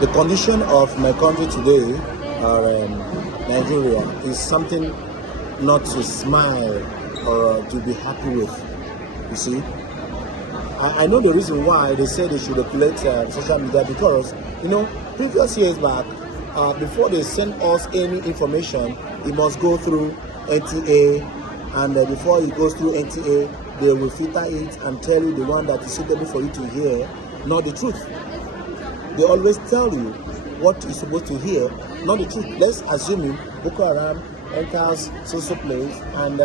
The condition of my country today, Nigeria, is something not to smile or to be happy with. You see, I know the reason why they say they should regulate social media, because, you know, previous years back, before they send us any information, it must go through NTA, and before it goes through NTA, they will filter it and tell you the one that is suitable for you to hear, not the truth. They always tell you what you're supposed to hear, not the truth. Let's assume Boko Haram enters social place and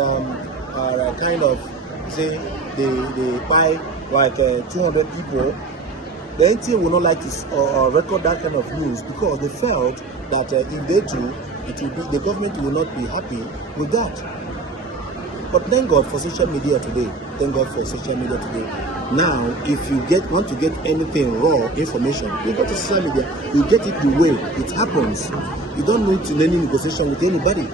kind of say they buy like 200 people. The NTA will not like to record that kind of news, because they felt that if they do, it will be, the government will not be happy with that. But thank God for social media today. Thank God for social media today. Now, if you want to get anything raw information, you go to social media, you get it the way it happens. You don't need to any negotiation with anybody.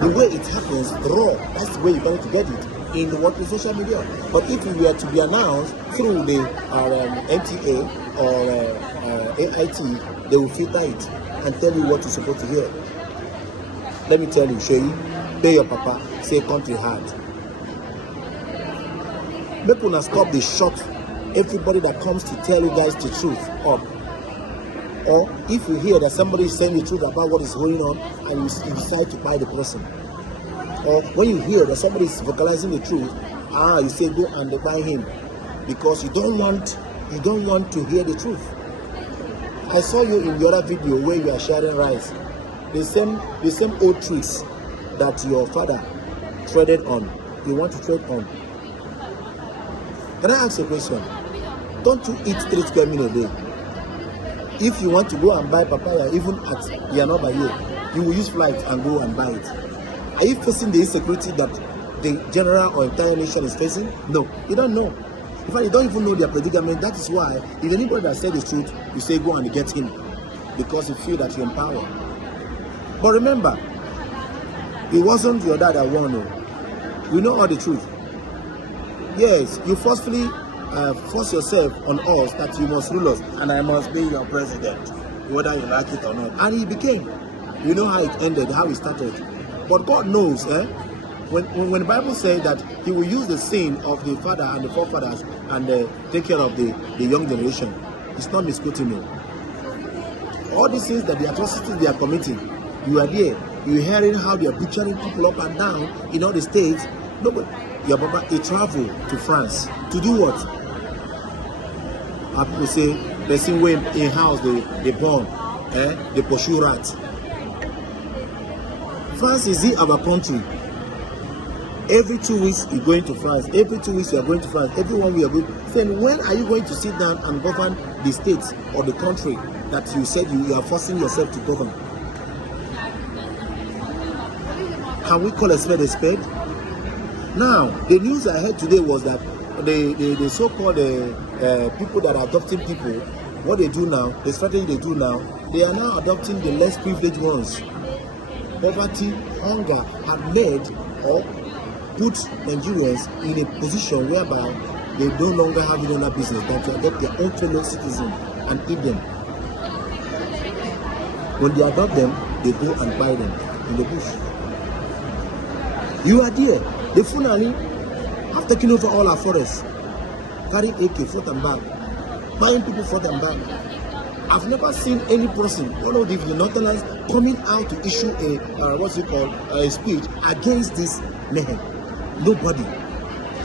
The way it happens, raw, that's the way you're going to get it in the work with social media. But if it were to be announced through the NTA or AIT, they will filter it and tell you what you're supposed to hear. Let me tell you, Seyi, pay your papa, say country hard. Make una stop the shot everybody that comes to tell you guys the truth up. Or if you hear that somebody is saying the truth about what is going on and you decide to buy the person. Or when you hear that somebody is vocalizing the truth, you say go and buy him, because you don't want to hear the truth. I saw you in the other video where you are sharing rice. The same old tricks that your father traded on, you want to trade on. Can I ask a question? Don't you eat 3 square meal a day? If you want to go and buy papaya, even at Yanoba here, you will use flight and go and buy it. Are you facing the insecurity that the general or entire nation is facing? No, you don't know. In fact, you don't even know their predicament. That is why, if anybody that said the truth, you say go and get him, because you feel that you're in power. But remember, it wasn't your dad that won. We know all the truth. Yes, you forcefully force yourself on us that you must rule us and I must be your president, whether you like it or not. And he became. You know how it ended, how it started. But God knows, when the Bible says that he will use the sin of the father and the forefathers and take care of the young generation, it's not misquoting. All these things, that the atrocities they are committing, you are there, you're hearing how they are butchering people up and down in all the states. No, but your papa, he traveled to France to do what? People say, the same way in house they born, they pursue rats. France is in our country. Every 2 weeks you're going to France. Every 2 weeks you are going to France. Every 1 week you are going. Then when are you going to sit down and govern the states or the country that you said you are forcing yourself to govern? Can we call a spade a spade? Now, the news I heard today was that the so-called people that are adopting people, what they do now, the strategy they do now, they are now adopting the less privileged ones. Poverty, hunger have made or put Nigerians in a position whereby they no longer have any other business than to adopt their own fellow citizens and eat them. When they adopt them, they go and buy them in the bush. You are there. The Fulani have taken over all our forests, carrying AK, front and back, buying people front and back. I've never seen any person, one of the Northerners, coming out to issue a speech against this mayhem. Nobody.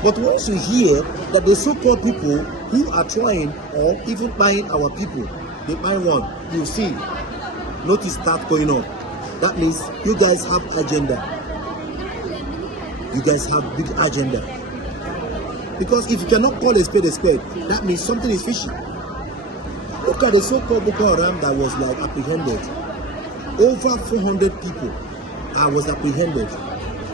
But once you hear that the so-called people who are trying or even buying our people, they buy one, you see, notice that going on. That means you guys have agenda. You guys have big agenda. Because if you cannot call a spade, that means something is fishy. Look at the so-called Boko Haram that was like apprehended. Over 400 people was apprehended.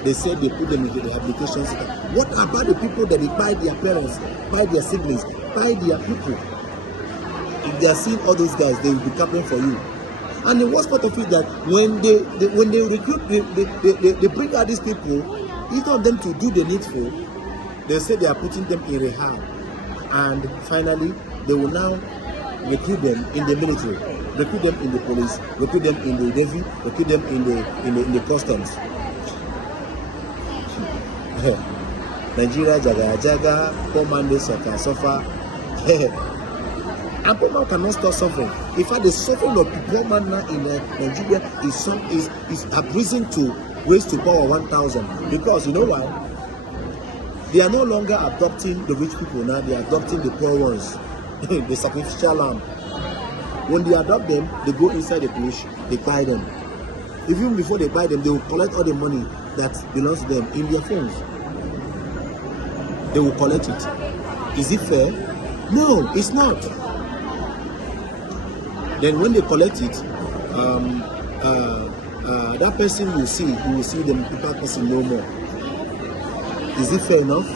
They said they put them into the rehabilitation center. What about the people that they buy their parents, buy their siblings, buy their people? If they are seeing all those guys, they will be coming for you. And the worst part of it that when they recruit, they bring out these people, each of them to do the needful, they say they are putting them in rehab. And finally, they will now recruit them in the military, recruit them in the police, recruit them in the navy, recruit them in the customs. Nigeria jaga jaga, poor man dey suffer. And poor man cannot stop suffering. In fact, the suffering of the poor man now in Nigeria is have risen to raise to power 1,000, because you know why? They are no longer adopting the rich people now, they are adopting the poor ones, the sacrificial lamb. When they adopt them, they go inside the village, they buy them. Even before they buy them, they will collect all the money that belongs to them in their phones. They will collect it. Is it fair? No, it's not. Then when they collect it, that person will see, you will see them, that person no more. Is it fair enough?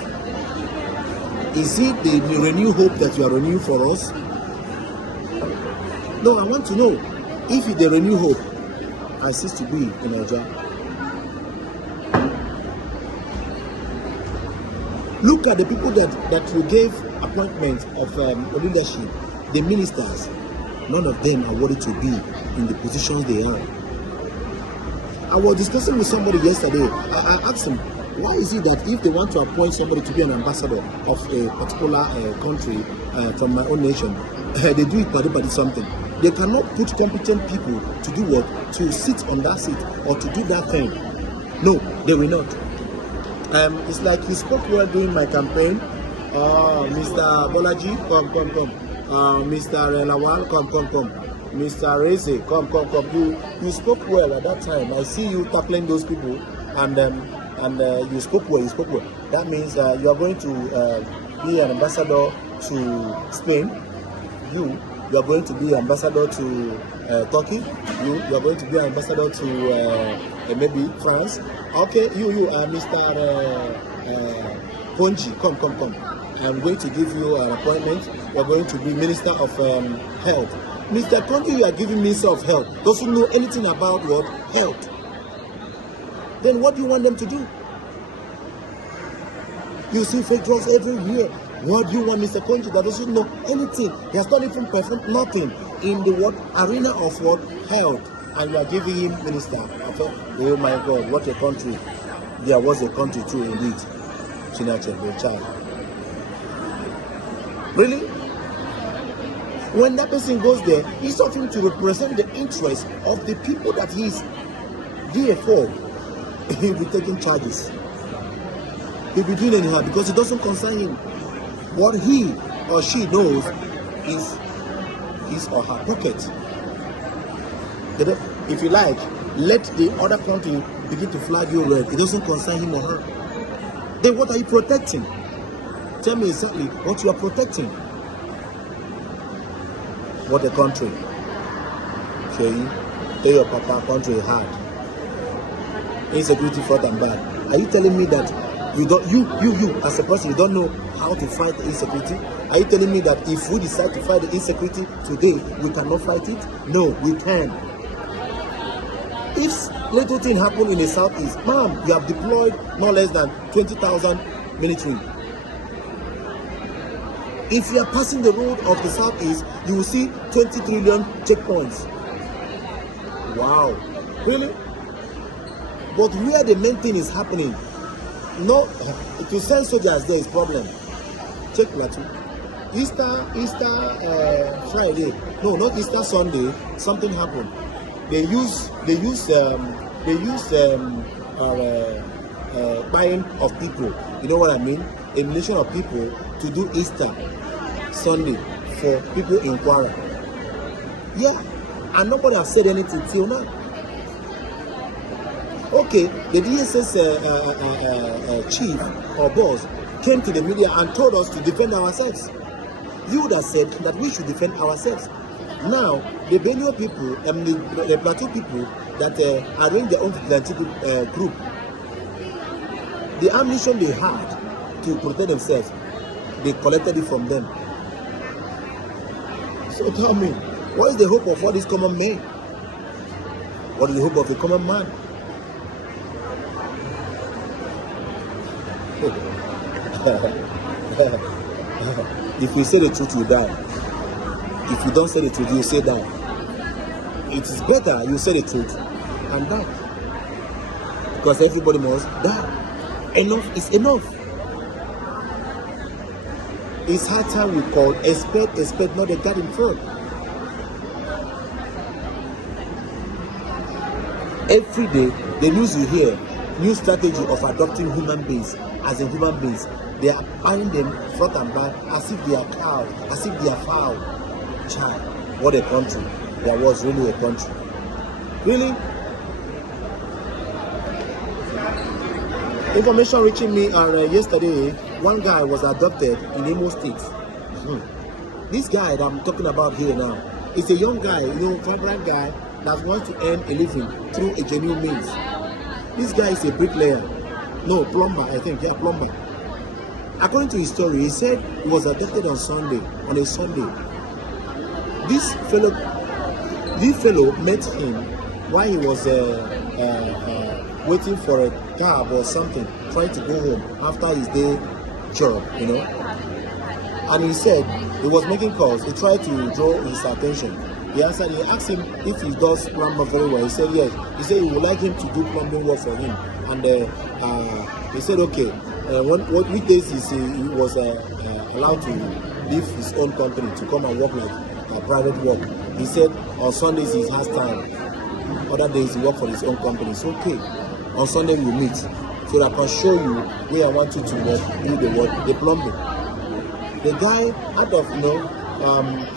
Is it the renewed hope that you are renewing for us? No, I want to know if the renewed hope I cease to be in Nigeriaa. Look at the people that you gave appointments of leadership, the ministers. None of them are worthy to be in the positions they are. I was discussing with somebody yesterday. I asked him, why is it that if they want to appoint somebody to be an ambassador of a particular country from my own nation, they do it by something. They cannot put competent people to do what? To sit on that seat or to do that thing. No, they will not. It's like you spoke well during my campaign. Mr. Bolaji, come. Mr. Lawal, come. Mr. Reze, come. You spoke well at that time. I see you tackling those people, and you spoke well. That means you are going to be an ambassador to Spain. You are going to be ambassador to Turkey. You are going to be an ambassador to maybe France. Okay, you are Mr. Ponji, come. I'm going to give you an appointment. You are going to be Minister of Health. Mr. Ponji, you are giving Minister of Health. Doesn't know anything about what? Health. Then what do you want them to do? You see fake drugs everywhere. What do you want Mr. Ponji that doesn't know anything? He has not even performed nothing in the what arena of what? Health. And you are giving him minister. Okay? Oh my God, what a country. There was a country too indeed. Chinache, the child. Really? When that person goes there, he's offering to represent the interests of the people that he's there for. He'll be taking charges. He'll be doing anyhow because it doesn't concern him. What he or she knows is his or her pocket. If you like, let the other country begin to flag you red. It doesn't concern him or her. Then what are you protecting? Tell me exactly what you are protecting. What a country. Seyi, tell your papa country hard. Insecurity, fraud and bad. Are you telling me that you as a person, you don't know how to fight the insecurity? Are you telling me that if we decide to fight the insecurity today, we cannot fight it? No, we can. If little thing happen in the southeast, ma'am, you have deployed no less than 20,000 military. If you are passing the road of the southeast, you will see 20 trillion checkpoints. Wow, really? But where the main thing is happening, no, to send soldiers there is problem. Check Plateau. Easter Friday, no, not Easter Sunday. Something happened. They use buying of people. You know what I mean? A nation of people to do Easter Sunday for people in Kwara. Yeah, and nobody has said anything till now. Okay, the DSS chief or boss came to the media and told us to defend ourselves. You would have said that we should defend ourselves. Now, the Benue people and the Plateau people that arrange their own vigilante group, the ammunition they had to protect themselves, they collected it from them. So tell me, what is the hope of all these common men? What is the hope of the common man? If we say the truth, we die. If you don't say the truth, you say die. It is better you say the truth and die. Because everybody must die. Enough is enough. It's hard time we call expect not a garden fraud. Every day, the news you hear, new strategy of adopting human beings as a human beings. They are eyeing them front and back as if they are cow, as if they are fowl. Child, what a country. There was really a country. Really? Information reaching me yesterday, one guy was adopted in Imo State. This guy that I'm talking about here now is a young guy, vibrant guy that wants to earn a living through a genuine means. This guy is a bricklayer. No, plumber, I think. Yeah, plumber. According to his story, he said he was adopted on a Sunday. This fellow met him while he was waiting for a cab or something, trying to go home after his day job, And he said he was making calls. He tried to draw his attention. He answered. He asked him if he does plumber very well. He said yes. He said he would like him to do plumbing work for him. And he said okay. What weekdays he was allowed to leave his own company to come and work like private work. He said on Sundays he has time. Other days he work for his own company. It's okay. On Sunday we meet so that I can show you where I want you to work, do the plumbing. The guy, out of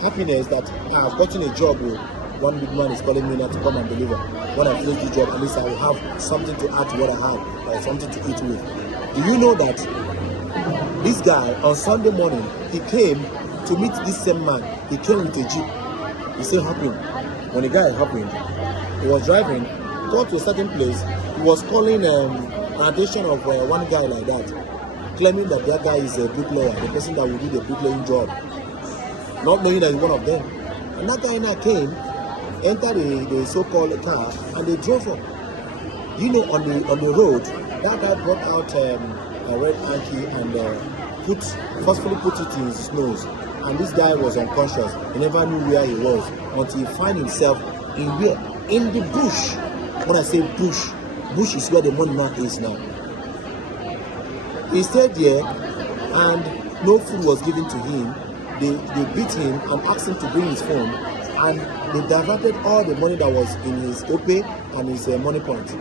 happiness that I've gotten a job with, one big man is calling me now to come and deliver. When I finish the job, at least I will have something to add to what I have, or something to eat with. Do you know that this guy on Sunday morning, he came to meet this same man. He came with a jeep. He said hopping. When the guy hopping, he was driving, got to a certain place. He was calling an attention of one guy like that, claiming that that guy is a bricklayer, the person that will do the bricklaying job, not knowing that he's one of them. And that guy now came, entered the so-called car, and they drove up. On the road, that guy brought out a red hanky and forcefully put it in his nose. And this guy was unconscious. He never knew where he was until he found himself in where? In the bush. When I say bush is where the money now is now. He stayed there and no food was given to him. They beat him and asked him to bring his phone, and they diverted all the money that was in his OPay and his money point.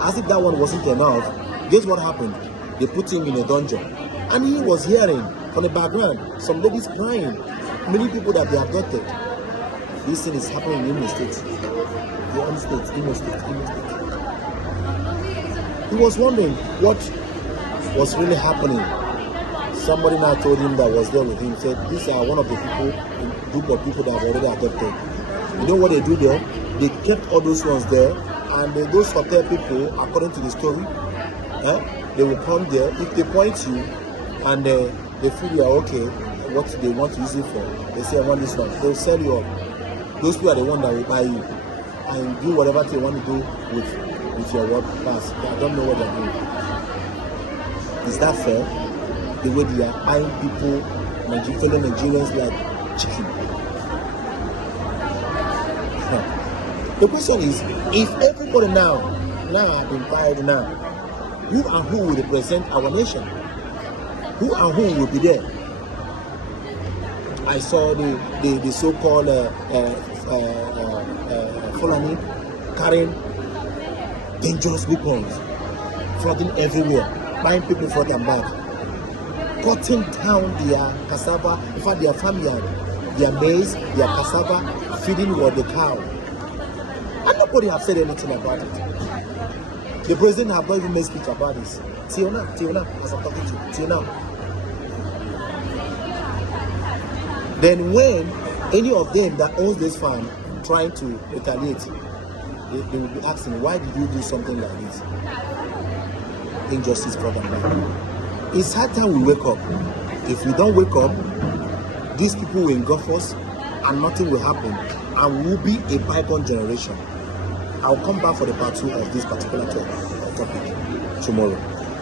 As if that one wasn't enough, guess what happened? They put him in a dungeon, and he was hearing from the background some ladies crying, many people that they abducted. This thing is happening in Imo State. Imo State. He was wondering what was really happening. Somebody now told him that was there with him, said these are one of the group of people that have already adopted. You know what they do there? They kept all those ones there, and those hotel people, according to the story, they will come there. If they point you and they feel you are okay, what they want to use it for, they say I want this one, they'll sell you up. Those people are the ones that will buy you and do whatever they want to do with your work pass. I don't know what they're doing. Is that fair? The way they are buying people, fellow Nigerians like chicken. The question is, if everybody now have been fired now, who and who will represent our nation? Who and who will be there? I saw the so-called Fulani carrying dangerous weapons, flooding everywhere, buying people front and back, cutting down their cassava, in fact their farmyard, their maize, their cassava, feeding with the cow. And nobody have said anything about it. The president have not even made speech about this. Till now, as I'm talking to you, till now. Then when any of them that owns this farm trying to retaliate, they will be asking, why did you do something like this? Injustice for them. It's hard time we wake up. If we don't wake up, these people will engulf us and nothing will happen. And we will be a bygone generation. I'll come back for the part 2 of this particular topic tomorrow.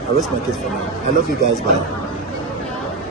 I rest my case for now. I love you guys. Bye.